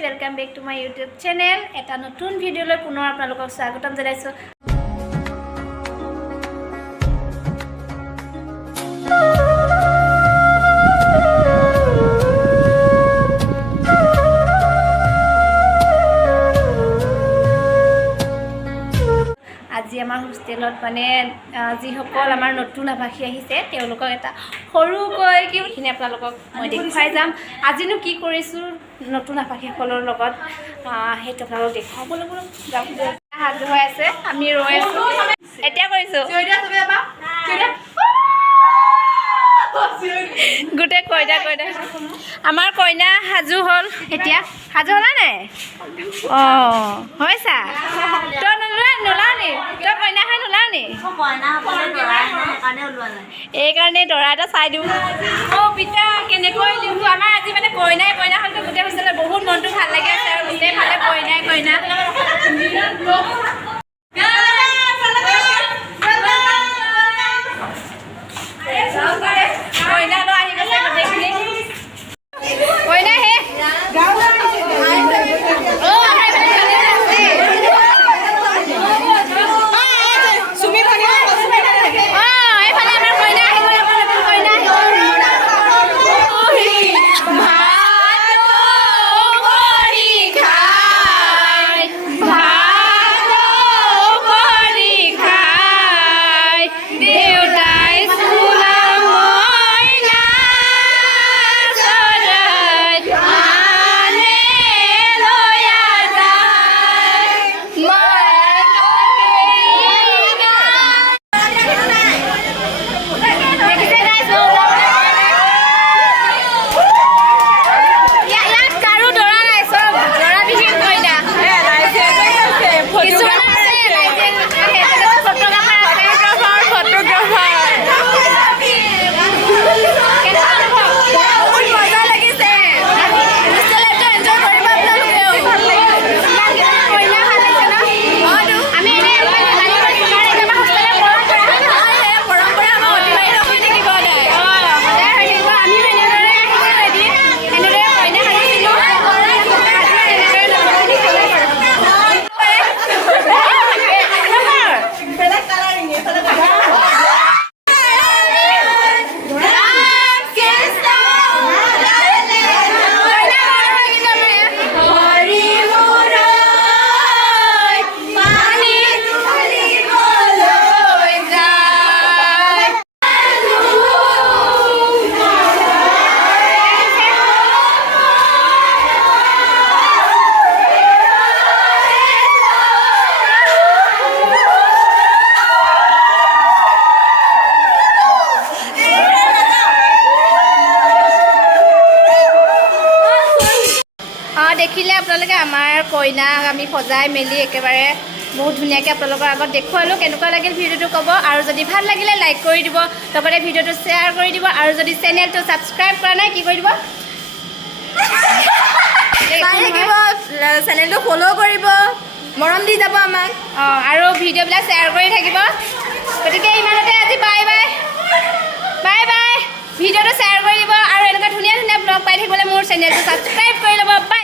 welcome back to my YouTube channel এটা নতুন ভিডিওলৈ পুনৰ আপোনালোকক স্বাগতম জনাইছো আজি আমাৰ হোষ্টেলত মানে যিসকল আমাৰ নতুন আৱাসী আহিছে তেওঁলোকক এটা সৰুকৈ কিখিনি আপোনালোকক মই দেখুৱাই যাম আজিনো কি কৰিছোঁ নতুন আৱাসীসকলৰ লগত সেইটো আপোনালোকক দেখুৱাবলৈ যাম হাত ধুৱাই আছে আমি ৰৈ আছোঁ এতিয়া কৰিছোঁ গোটেই কইনা আমাৰ কইনা সাজু হ'ল এতিয়া সাজু হ'লা নাই অঁ হৈছা তই নোলানি তই কইনা খাই নোলানি এইকাৰণে দৰা এটা চাই দিওঁ অঁ পিতা কেনেকৈ লিখোঁ আমাৰ আজি মানে কইনাখনটো গোটেই হোষ্টেলত বহুত মনটো ভাল লাগি আছে আৰু গোটেই ফালে কইনা কইনালৈ আহি গৈছে গোটেইখিনি কইনা হে দেখিলে আপোনালোকে আমাৰ কইনাক আমি সজাই মেলি একেবাৰে বহুত ধুনীয়াকৈ আপোনালোকৰ আগত দেখুৱালোঁ কেনেকুৱা লাগিল ভিডিঅ'টো ক'ব আৰু যদি ভাল লাগিলে লাইক কৰি দিব লগতে ভিডিঅ'টো শ্বেয়াৰ কৰি দিব আৰু যদি চেনেলটো ছাবস্ক্ৰাইব কৰা নাই কি কৰি দিব চেনেলটো ফ'ল' কৰিব মৰম দি যাব আমাক অঁ আৰু ভিডিঅ'বিলাক শ্বেয়াৰ কৰি থাকিব গতিকে ইমানতে আজি বাই বাই ভিডিঅ'টো শ্বেয়াৰ কৰি দিব আৰু এনেকুৱা ধুনীয়া ব্লগ পাই থাকিবলৈ মোৰ চেনেলটো ছাবস্ক্ৰাইব কৰি ল'ব বাই